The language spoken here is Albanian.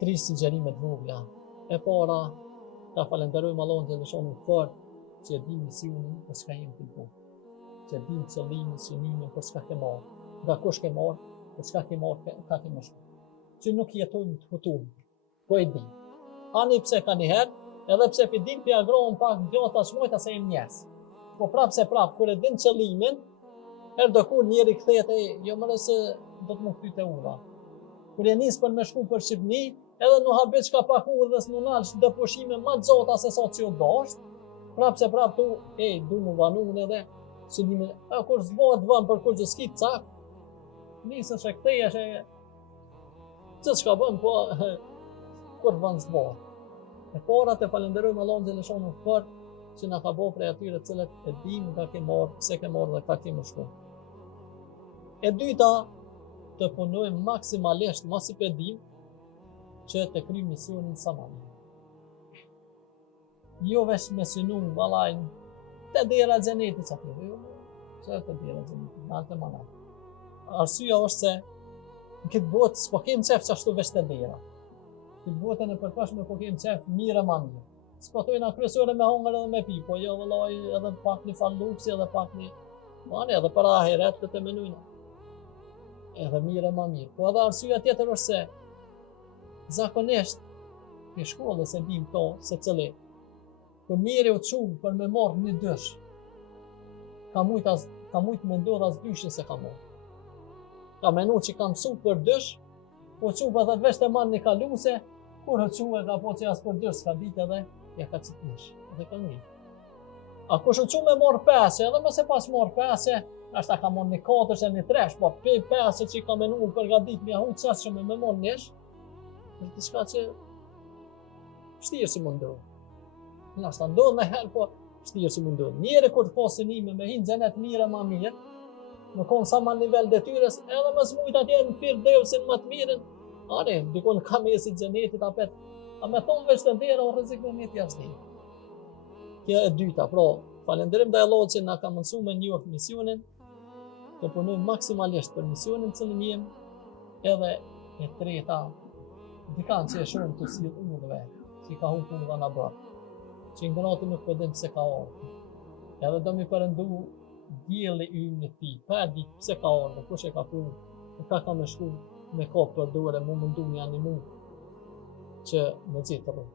3 sugjerimet vogla. E para, ta falenderojmë Allahun dhe lëshonin fort që e di misionin për çka jemi këtu. Që e di qëllimin, synimin për çka ke marrë. Nga kush ke marrë, për çka ke marrë, ka ke më shku. Që nuk jetojmë të hutuar. Po e di. Ani pse ka një herë, edhe pse për dim për agrohen pak gjata shmojta se jem njerëz. Po prapë, kur e din qëllimin, do kur njeri kthehet jo më se do të më kthyti te ura. Kur e nis për me shku për Shqipni, edhe nuk habet çka pak udhës në nalsh do pushime më xota se sa që u dosh. Prapë tu du më vanun edhe synimin, kur zbohet van për kur gjë skit cak, nisësh e kthehesh ç'ka bën, po kur van zbohet. E para të falenderojmë Allahun dhe lëshonin fort që na ka bërë prej atyre të cilët e dim nga ke marrë, pse ke marrë dhe ka ke më shku. E dyta, të punojmë maksimalisht, mos i pedim, që të kryjmë misionin sa më mirë. Jo veç me synu vallajnë, te dera xhenetit sa të jo, që te dera xhenetit, natë më natë. Arsyeja është se në këtë botë s'po kem qef që ashtu veç te dera. Këtë botën e përkohshme po kem qef mirë e ma mirë. S'po thojna kryesore me hongër edhe me pi, po jo vëllai edhe pak një fal luksi edhe pak një mani edhe për ahiret të menujna. Edhe mirë e ma mirë. Po edhe arsyeja tjetër është se zakonisht në shkollës e dim to se cili kur njeri u çum për me marrë një dysh, ka mujt me ndodh as dyshin se ka marrë. Ka menu që ka mësu për dysh, po çu pa thot veç të marrë një kaluse, kur e çu e ka po që as për dysh ka ditë edhe ja ka citnish, edhe ka ngrit. A kush u çu me marrë 5, edhe mëse pas marrë 5, ashta ka marrë një 4 e një 3, po 5 që ka menu përgatit me hu çast që me marrë nesh, është diçka që vështirë si mundohet. Nashta ndodh me herë, po vështirë si mundohet. Njeri kur të pasë synime me hinë xhenet mirë ma mirë, në konë sa ma nivel detyres, edhe më smujt atje në firdevsin më të mirën, ani, dikon ka mesit xhenetit apet, a me thonë veç të ndera o rrezik me meti jashtë. Kjo e dyta, pra, falenderim dhe Allahut që na ka mësu me njohë misionin, të punojmë maksimalisht për misionin që në njëm, edhe e treta, dikan që e shumë të si udhëve, që ka hupu dhe në bërë, që ngrati nuk përdem se ka orë, edhe do mi përëndu djeli ymë në ti, pa e ditë pse ka orë, kush e ka pru, ka me shku me kopë për dore, mu mundu një animu, që me citë rrë.